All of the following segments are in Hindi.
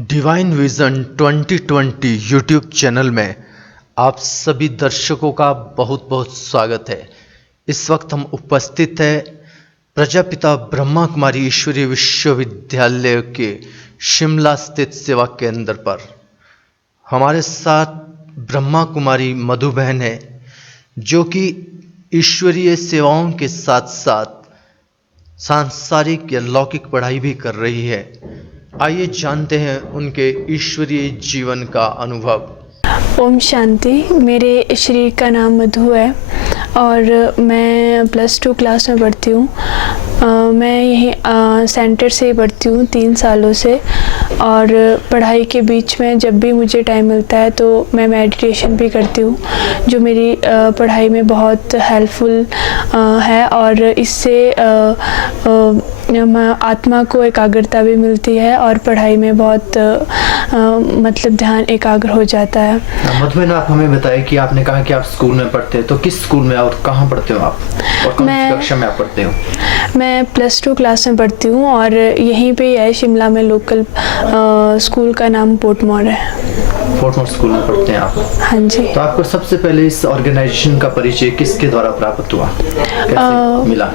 डिवाइन विजन 2020 यूट्यूब चैनल में आप सभी दर्शकों का बहुत बहुत स्वागत है। इस वक्त हम उपस्थित हैं प्रजापिता ब्रह्मा कुमारी ईश्वरीय विश्वविद्यालय के शिमला स्थित सेवा केंद्र पर। हमारे साथ ब्रह्मा कुमारी मधु बहन है जो कि ईश्वरीय सेवाओं के साथ साथ सांसारिक या लौकिक पढ़ाई भी कर रही है। आइए जानते हैं उनके ईश्वरीय जीवन का अनुभव। ओम शांति। मेरे शरीर का नाम मधु है और मैं +2 क्लास में पढ़ती हूँ। मैं यहीं सेंटर से ही पढ़ती हूँ 3 सालों से, और पढ़ाई के बीच में जब भी मुझे टाइम मिलता है तो मैं मेडिटेशन भी करती हूँ, जो मेरी पढ़ाई में बहुत हेल्पफुल है। और इससे आत्मा को एकाग्रता भी मिलती है और पढ़ाई में बहुत मतलब ध्यान एकाग्र हो जाता है। मधुबन, आप हमें बताएं कि आपने कहा कि आप स्कूल में पढ़ते हैं, तो किस स्कूल में और कहाँ पढ़ते हो आप, और कौन सी कक्षा में आप पढ़ते हो? मैं +2 क्लास में पढ़ती हूँ और यहीं पे है शिमला में लोकल स्कूल का नाम पोर्टमोर है। पोर्टमोर स्कूल में पढ़ते हैं आप? हाँ जी। तो आपको सबसे पहले इस ऑर्गेनाइजेशन का परिचय किसके द्वारा प्राप्त हुआ, कैसे मिला?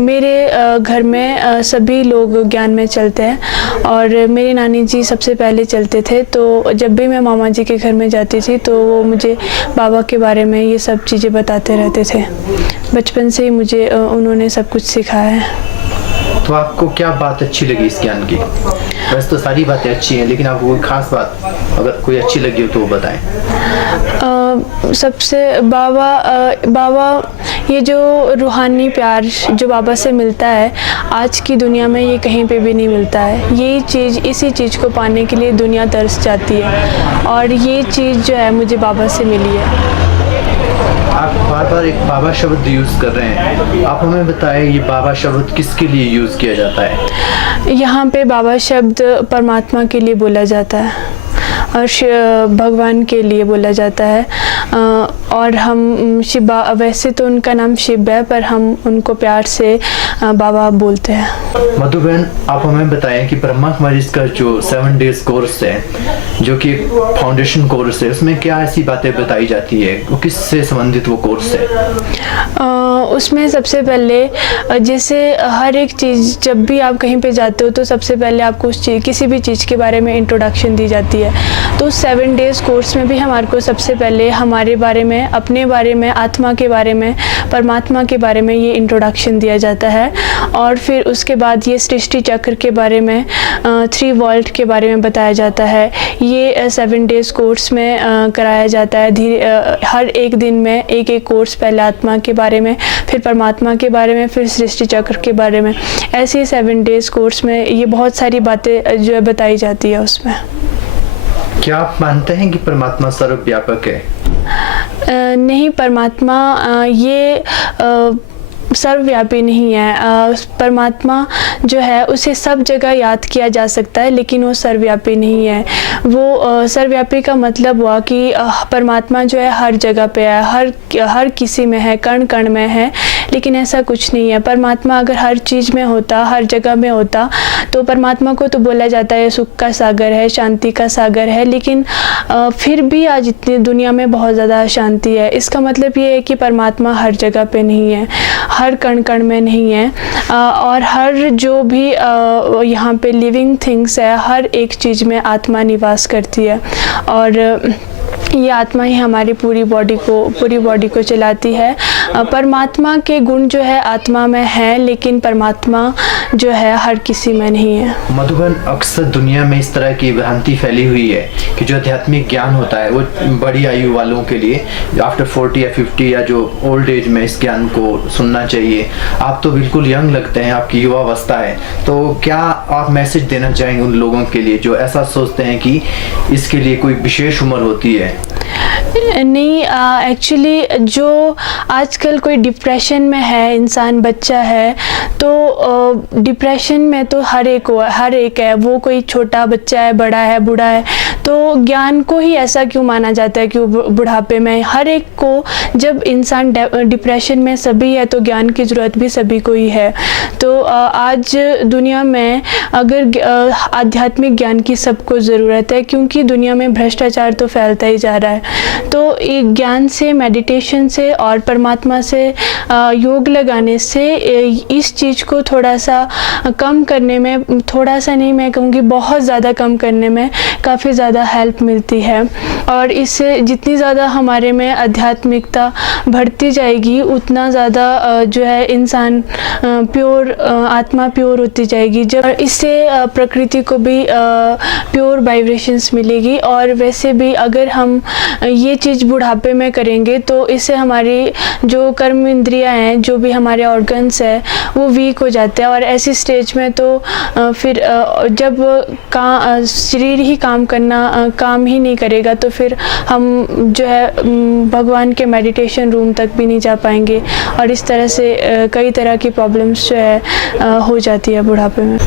मेरे घर में सभी लोग ज्ञान में चलते हैं और मेरी नानी जी सबसे पहले चलते थे। तो जब भी मैं मामा जी के घर में जाती थी तो वो मुझे बाबा के बारे में ये सब चीज़ें बताते रहते थे। बचपन से ही मुझे उन्होंने सब कुछ सिखाया है। तो आपको क्या बात अच्छी लगी इस ज्ञान की? वैसे तो सारी बातें अच्छी हैं, लेकिन आपको कोई खास बात अगर कोई अच्छी लगी हो तो वो बताएं। सबसे बाबा ये जो रूहानी प्यार जो बाबा से मिलता है, आज की दुनिया में ये कहीं पे भी नहीं मिलता है। यही चीज़, इसी चीज़ को पाने के लिए दुनिया तरस जाती है और ये चीज़ जो है मुझे बाबा से मिली है। आप बार बार एक बाबा शब्द यूज़ कर रहे हैं, आप हमें बताएं ये बाबा शब्द किसके लिए यूज़ किया जाता है? यहाँ पे बाबा शब्द परमात्मा के लिए बोला जाता है और भगवान के लिए बोला जाता है। और हम शिवा, वैसे तो उनका नाम शिव है पर हम उनको प्यार से बाबा बोलते हैं। मधु बहन, आप हमें बताएं कि ब्रह्मा कुमारी का जो 7 डेज कोर्स है, जो कि फाउंडेशन कोर्स है, उसमें क्या ऐसी बातें बताई जाती है, वो किससे संबंधित वो कोर्स है? उसमें सबसे पहले जैसे हर एक चीज़, जब भी आप कहीं पे जाते हो तो सबसे पहले आपको उस चीज़, किसी भी चीज़ के बारे में इंट्रोडक्शन दी जाती है। तो 7 डेज़ कोर्स में भी हमारे को सबसे पहले हमारे बारे में, अपने बारे में, आत्मा के बारे में, परमात्मा के बारे में ये इंट्रोडक्शन दिया जाता है। और फिर उसके बाद ये सृष्टि चक्र के बारे में, 3 वर्ल्ड के बारे में बताया जाता है। ये 7 डेज़ कोर्स में कराया जाता है। हर एक दिन में एक कोर्स, पहले आत्मा के बारे में, फिर परमात्मा के बारे में, फिर सृष्टि चक्र के बारे में। ऐसे 7 डेज़ कोर्स में ये बहुत सारी बातें जो है बताई जाती है उसमें। क्या आप मानते हैं कि परमात्मा सर्वव्यापक है? नहीं, परमात्मा ये सर्वव्यापी नहीं है। परमात्मा जो है उसे सब जगह याद किया जा सकता है, लेकिन वो सर्वव्यापी नहीं है। वो सर्वव्यापी का मतलब हुआ कि परमात्मा जो है हर जगह पे है, हर किसी में है, कण कण में है, लेकिन ऐसा कुछ नहीं है। परमात्मा अगर हर चीज़ में होता, हर जगह में होता, तो परमात्मा को तो बोला जाता है सुख का सागर है, शांति का सागर है, लेकिन फिर भी आज इतनी दुनिया में बहुत ज़्यादा अशांति है। इसका मतलब ये है कि परमात्मा हर जगह पे नहीं है, हर कण कण में नहीं है, और हर जो भी यहाँ पे लिविंग थिंग्स है, हर एक चीज़ में आत्मा निवास करती है। और ये आत्मा ही हमारी पूरी बॉडी को चलाती है। परमात्मा के गुण जो है आत्मा में है, लेकिन परमात्मा जो है हर किसी में नहीं है। मधुबन, अक्सर दुनिया में इस तरह की भ्रांति फैली हुई है कि जो आध्यात्मिक ज्ञान होता है वो बड़ी आयु वालों के लिए, आफ्टर 40 या 50 या जो ओल्ड एज में इस ज्ञान को सुनना चाहिए। आप तो बिल्कुल यंग लगते हैं, आपकी युवा अवस्था है, तो क्या आप मैसेज देना चाहेंगे उन लोगों के लिए जो ऐसा सोचते हैं कि इसके लिए कोई विशेष उम्र होती है? नहीं, एक्चुअली जो आजकल कोई डिप्रेशन में है इंसान, बच्चा है, तो डिप्रेशन में तो हर एक है, वो कोई छोटा बच्चा है, बड़ा है, बूढ़ा है, तो ज्ञान को ही ऐसा क्यों माना जाता है कि बुढ़ापे में हर एक को, जब इंसान डिप्रेशन में सभी है तो ज्ञान की ज़रूरत भी सभी को ही है। तो आज दुनिया में अगर आध्यात्मिक ज्ञान की सबको ज़रूरत है, क्योंकि दुनिया में भ्रष्टाचार तो फैलता ही जा रहा है। तो एक ज्ञान से, मेडिटेशन से और परमात्मा से योग लगाने से इस चीज़ को थोड़ा सा कम करने में, थोड़ा सा नहीं मैं कहूँगी बहुत ज़्यादा कम करने में काफ़ी ज़्यादा हेल्प मिलती है। और इससे जितनी ज़्यादा हमारे में आध्यात्मिकता बढ़ती जाएगी उतना ज़्यादा जो है इंसान प्योर, आत्मा प्योर होती जाएगी। जब इससे प्रकृति को भी प्योर वाइब्रेशंस मिलेगी। और वैसे भी अगर हम ये चीज़ बुढ़ापे में करेंगे तो इससे हमारी जो कर्म इंद्रियाँ हैं, जो भी हमारे ऑर्गन्स है, वो वीक हो जाते हैं। और ऐसी स्टेज में तो फिर जब शरीर ही काम ही नहीं करेगा तो फिर हम जो है भगवान के मेडिटेशन रूम तक भी नहीं जा पाएंगे। और इस तरह से कई तरह की प्रॉब्लम्स जो है हो जाती है बुढ़ापे में।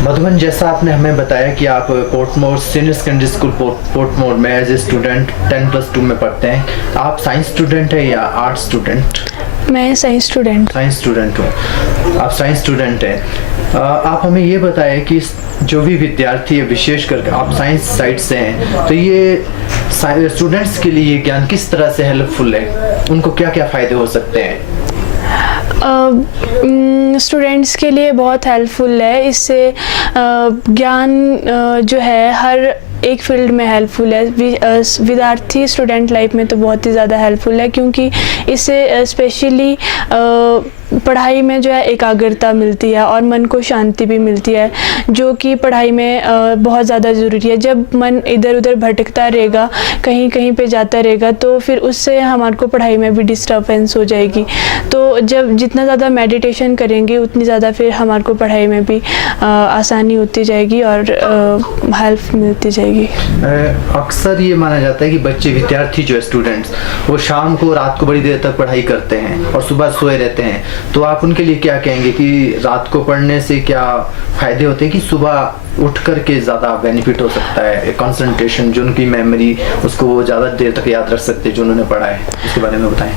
मधुबन, जैसा आपने हमें बताया कि आप Portmore senior secondary school Portmore में एज ए स्टूडेंट 10+2 में पढ़ते हैं। आप साइंस स्टूडेंट है या आर्ट्स स्टूडेंट? मैं साइंस स्टूडेंट हूँ। आप साइंस स्टूडेंट हैं। आप हमें ये बताएं कि जो भी विद्यार्थी है, विशेष करके आप साइंस साइड से हैं, तो ये स्टूडेंट्स के लिए ये ज्ञान किस तरह से हेल्पफुल है? उनको क्या क्या फ़ायदे हो सकते हैं? स्टूडेंट्स के लिए बहुत हेल्पफुल है। इससे ज्ञान जो है हर एक फील्ड में हेल्पफुल है। विद्यार्थी स्टूडेंट लाइफ में तो बहुत ही ज़्यादा हेल्पफुल है, क्योंकि इससे स्पेशली पढ़ाई में जो है एकाग्रता मिलती है और मन को शांति भी मिलती है, जो कि पढ़ाई में बहुत ज़्यादा ज़रूरी है। जब मन इधर उधर भटकता रहेगा, कहीं कहीं पे जाता रहेगा, तो फिर उससे हमारे को पढ़ाई में भी डिस्टर्बेंस हो जाएगी। तो जब जितना ज़्यादा मेडिटेशन करेंगे उतनी ज़्यादा फिर हमारे को पढ़ाई में भी आसानी होती जाएगी और हेल्प मिलती जाएगी। अक्सर ये माना जाता है कि बच्चे, विद्यार्थी जो है, स्टूडेंट्स, वो शाम को, रात को बड़ी देर तक पढ़ाई करते हैं और सुबह सोए रहते हैं। तो आप उनके लिए क्या कहेंगे कि रात को पढ़ने से क्या फ़ायदे होते हैं कि सुबह उठ कर के ज़्यादा बेनिफिट हो सकता है? कंसंट्रेशन, जो उनकी मेमोरी, उसको वो ज़्यादा देर तक याद रख सकते हैं जो उन्होंने पढ़ा है। इसके बारे में बताएं।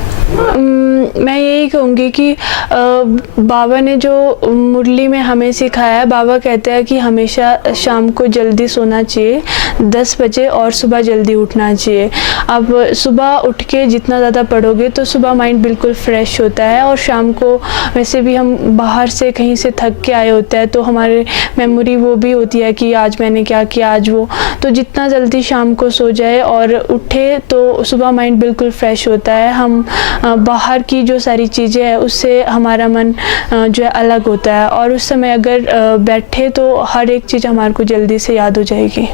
मैं यही कहूँगी कि बाबा ने जो मुरली में हमें सिखाया है, बाबा कहते हैं कि हमेशा शाम को जल्दी सोना चाहिए 10 बजे और सुबह जल्दी उठना चाहिए। अब सुबह उठ के जितना ज़्यादा पढ़ोगे तो सुबह माइंड बिल्कुल फ्रेश होता है। और शाम को वैसे भी हम बाहर से कहीं से थक के आए होते हैं, तो हमारे मेमोरी वो भी होती है कि आज मैंने क्या किया, आज वो। तो जितना जल्दी शाम को सो जाए और उठे तो सुबह माइंड बिल्कुल फ्रेश होता है। हम बाहर की जो सारी चीज़ें हैं उससे हमारा मन जो है अलग होता है, और उस समय अगर बैठे तो हर एक चीज़ हमारे को जल्दी से याद हो जाएगी।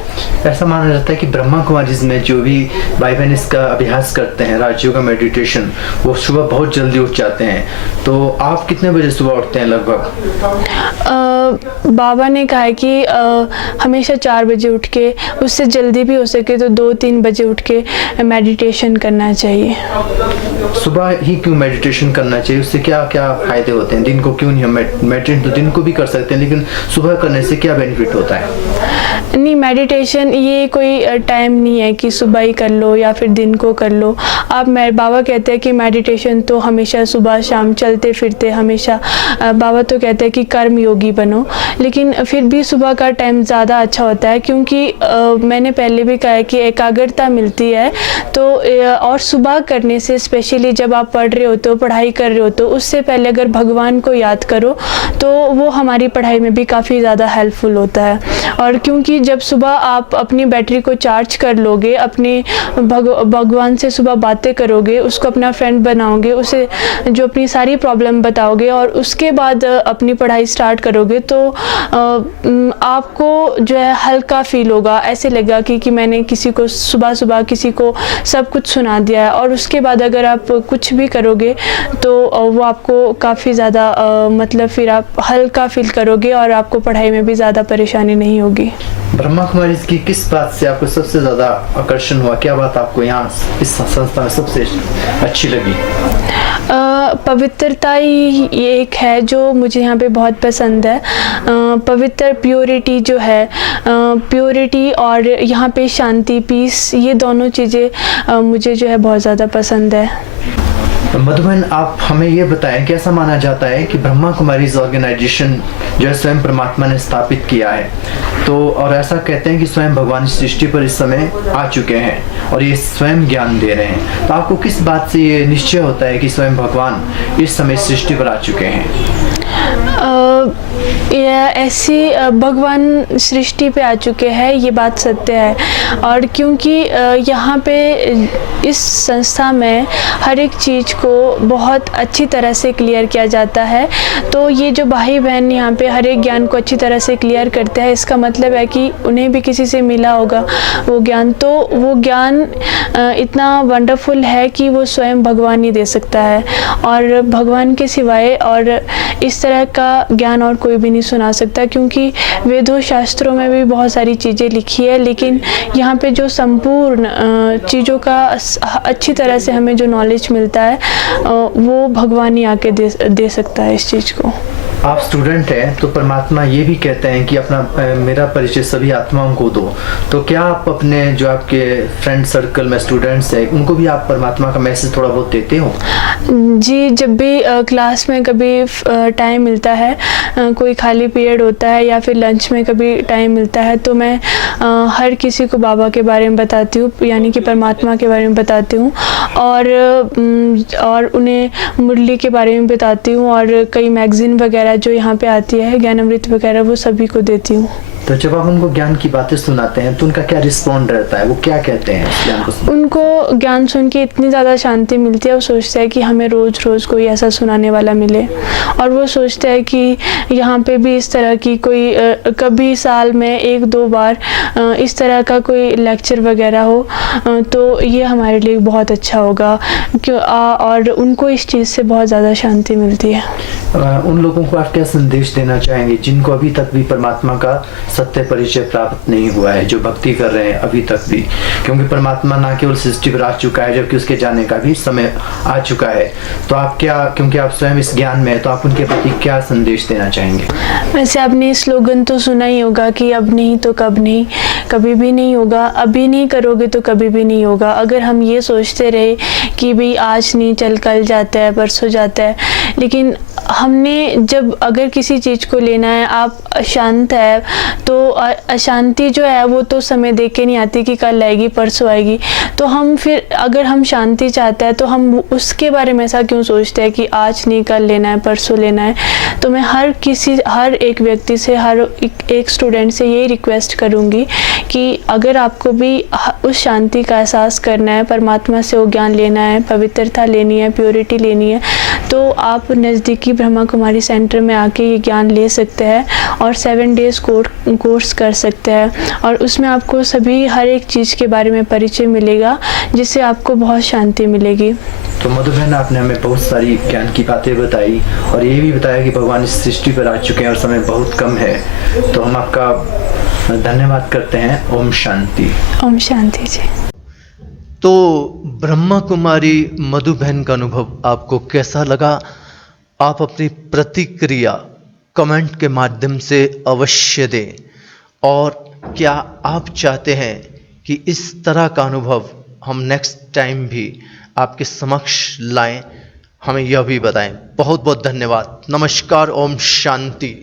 ऐसा माना जाता है कि ब्रह्मा कुमारीज में जो भी भाई बहन इसका अभ्यास करते हैं, राजयोग का मेडिटेशन, वो सुबह बहुत जल्दी उठ जाते हैं। तो आप कितने बजे सुबह उठते हैं लगभग? बाबा ने कहा है कि हमेशा 4 बजे उठ के, उससे जल्दी भी हो सके तो 2-3 बजे उठ के मेडिटेशन करना चाहिए। सुबह ही क्यों मेडिटेशन करना चाहिए? उससे क्या क्या फ़ायदे होते हैं? दिन को क्यों नहीं? हम मेडिटेशन तो दिन को भी कर सकते हैं, लेकिन सुबह करने से क्या बेनिफिट होता है? नहीं, मेडिटेशन ये कोई टाइम नहीं है कि सुबह ही कर लो या फिर दिन को कर लो। बाबा कहते हैं कि मेडिटेशन तो हमेशा सुबह शाम चलते फिरते हमेशा, बाबा तो कहते हैं कि कर्म योगी बनो, लेकिन फिर भी सुबह का टाइम ज़्यादा अच्छा होता है, क्योंकि मैंने पहले भी कहा है कि एकाग्रता मिलती है। तो और सुबह करने से, स्पेशली जब आप पढ़ रहे होते हो, पढ़ाई कर रहे होते हो, उससे पहले अगर भगवान को याद करो तो वो हमारी पढ़ाई में भी काफ़ी ज़्यादा हेल्पफुल होता है। और क्योंकि जब सुबह आप अपनी बैटरी को चार्ज कर लोगे, अपने भगवान से सुबह बातें करोगे, उसको अपना फ्रेंड बनाओगे, उसे जो अपनी सारी प्रॉब्लम बताओगे और उसके बाद अपनी पढ़ाई स्टार्ट करोगे, तो आपको जो है हल्का फील होगा। ऐसे लगेगा कि मैंने किसी को सुबह किसी को सब कुछ सुना दिया है। और उसके बाद अगर आप कुछ भी करोगे तो वो आपको काफ़ी ज़्यादा मतलब फिर आप हल्का फील करोगे और आपको पढ़ाई में भी ज़्यादा परेशानी नहीं होगी। ब्रह्मा कुमारी की किस बात से आपको सबसे ज़्यादा आकर्षण हुआ? क्या बात आपको यहाँ इस संस्था में सबसे अच्छी लगी? पवित्रता ही ये एक है जो मुझे यहाँ पे बहुत पसंद है। पवित्र प्योरिटी जो है, प्योरिटी और यहाँ पे शांति, पीस, ये दोनों चीज़ें मुझे जो है बहुत ज़्यादा पसंद है। मधुबन, आप हमें ये बताएं कि ऐसा माना जाता है कि ब्रह्मा कुमारीज ऑर्गेनाइजेशन जो है स्वयं परमात्मा ने स्थापित किया है, तो और ऐसा कहते हैं कि स्वयं भगवान सृष्टि पर इस समय आ चुके हैं और ये स्वयं ज्ञान दे रहे हैं। तो आपको किस बात से ये निश्चय होता है कि स्वयं भगवान इस समय सृष्टि पर आ चुके हैं? ऐसी भगवान सृष्टि पे आ चुके हैं, ये बात सत्य है। और क्योंकि यहाँ पे इस संस्था में हर एक चीज़ को बहुत अच्छी तरह से क्लियर किया जाता है, तो ये जो भाई बहन यहाँ पे हर एक ज्ञान को अच्छी तरह से क्लियर करते हैं, इसका मतलब है कि उन्हें भी किसी से मिला होगा वो ज्ञान। तो वो ज्ञान इतना वंडरफुल है कि वो स्वयं भगवान ही दे सकता है, और भगवान के सिवाय और इस तरह का ज्ञान और कोई भी नहीं सुना सकता। क्योंकि वेदों शास्त्रों में भी बहुत सारी चीज़ें लिखी है, लेकिन यहाँ पे जो संपूर्ण चीज़ों का अच्छी तरह से हमें जो नॉलेज मिलता है वो भगवान ही आके दे सकता है इस चीज़ को। आप स्टूडेंट हैं तो परमात्मा ये भी कहते हैं कि अपना मेरा परिचय सभी आत्माओं को दो, तो क्या आप अपने जो आपके फ्रेंड सर्कल में स्टूडेंट्स हैं उनको भी आप परमात्मा का मैसेज थोड़ा बहुत देते हो? जी, जब भी क्लास में कभी टाइम मिलता है, कोई खाली पीरियड होता है या फिर लंच में कभी टाइम मिलता है, तो मैं हर किसी को बाबा के बारे में बताती हूँ, यानी कि परमात्मा के बारे में बताती हूँ, और उन्हें मुरली के बारे में बताती हूँ, और कई मैगज़ीन वगैरह जो यहाँ पे आती है, ज्ञानामृत वगैरह, वो सभी को देती हूँ। तो जब आप उनको ज्ञान की बातें सुनाते हैं तो उनका क्या रिस्पॉन्ड रहता है? वो क्या कहते हैं इस ज्ञान को? उनको ज्ञान सुन के इतनी ज़्यादा शांति मिलती है, वो सोचते हैं कि हमें रोज़ रोज़ कोई ऐसा सुनाने वाला मिले, और वो सोचते हैं कि यहाँ पे भी इस तरह की कोई कभी साल में 1-2 बार इस तरह का कोई लेक्चर वगैरह हो, तो ये हमारे लिए बहुत अच्छा होगा, और उनको इस चीज़ से बहुत ज़्यादा शांति मिलती है। उन लोगों को आप क्या संदेश देना चाहेंगे जिनको अभी तक भी परमात्मा का सत्य परिचय प्राप्त नहीं हुआ है, जो भक्ति कर रहे हैं अभी तक भी? क्योंकि परमात्मा ना केवल सृष्टि पर आ चुका है, जबकि उसके जाने का भी समय आ चुका है, तो आप क्या, क्योंकि आप स्वयं इस ज्ञान में है, तो आप उनके प्रति क्या संदेश देना चाहेंगे? वैसे आपने स्लोगन तो सुना ही होगा कि अब नहीं तो कब नहीं, कभी भी नहीं होगा, अभी नहीं करोगे तो कभी भी नहीं होगा। अगर हम ये सोचते रहे कि भाई आज नहीं, चल कल जाता है, परसों जाता है, लेकिन हमने जब अगर किसी चीज़ को लेना है, आप अशांत है तो अशांति जो है वो तो समय देख के नहीं आती कि कल आएगी परसों आएगी। तो हम फिर अगर हम शांति चाहते हैं तो हम उसके बारे में ऐसा क्यों सोचते हैं कि आज नहीं कल लेना है, परसों लेना है। तो मैं हर एक व्यक्ति से, हर एक स्टूडेंट से यही रिक्वेस्ट करूँगी कि अगर आपको भी उस शांति का एहसास करना है, परमात्मा से वो ज्ञान लेना है, पवित्रता लेनी है, प्योरिटी लेनी है, तो आप नज़दीकी ब्रह्मा कुमारी सेंटर में आके ये ज्ञान ले सकते हैं और 7 डेज़ कोर्स कर सकते हैं, और उसमें आपको सभी हर एक चीज़ के बारे में परिचय मिलेगा, जिससे आपको बहुत शांति मिलेगी। तो मधु बहन, आपने हमें बहुत सारी ज्ञान की बातें बताई और ये भी बताया कि भगवान इस सृष्टि पर आ चुके हैं और समय बहुत कम है, तो हम आपका धन्यवाद करते हैं। ओम शांति। ओम शांति जी। तो ब्रह्मा कुमारी मधु बहन का अनुभव आपको कैसा लगा? आप अपनी प्रतिक्रिया कमेंट के माध्यम से अवश्य दें, और क्या आप चाहते हैं कि इस तरह का अनुभव हम नेक्स्ट टाइम भी आपके समक्ष लाएं? हमें यह भी बताएं। बहुत बहुत धन्यवाद। नमस्कार। ओम शांति।